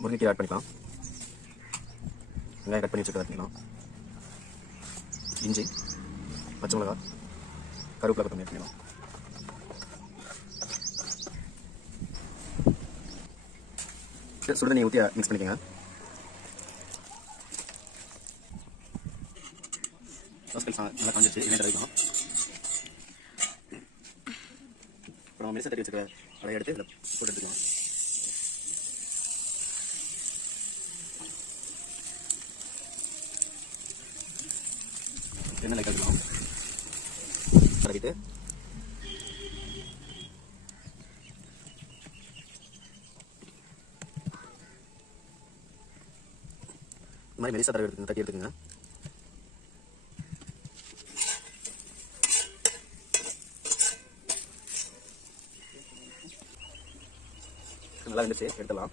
முருங்கைக்கீரை ஆட் பண்ணிக்கலாம். வெங்காயம் கட் பண்ணி வச்சுட்டு பண்ணிக்கலாம். இஞ்சி, பச்சை மிளகாய், கருவேப்பிலை கொத்தமல்லி பண்ணிக்கலாம். சுடுதண்ணி ஊற்றி மிக்ஸ் பண்ணிக்கோங்க. நல்லா காஞ்சிச்சு. எண்ணெய் தடவிக்கலாம். அப்புறம் மெரிசா தட்டி வச்சுருக்க அடைய எடுத்து இதில் போட்டு எடுத்துக்கலாம். எண்ணெய் லைட்டாக எடுக்கலாம். தடவிட்டு இந்த மாதிரி மெரிசா தடவி தட்டி எடுத்துக்கோங்க. நல்லா இருந்துச்சு, எடுத்துடலாம்.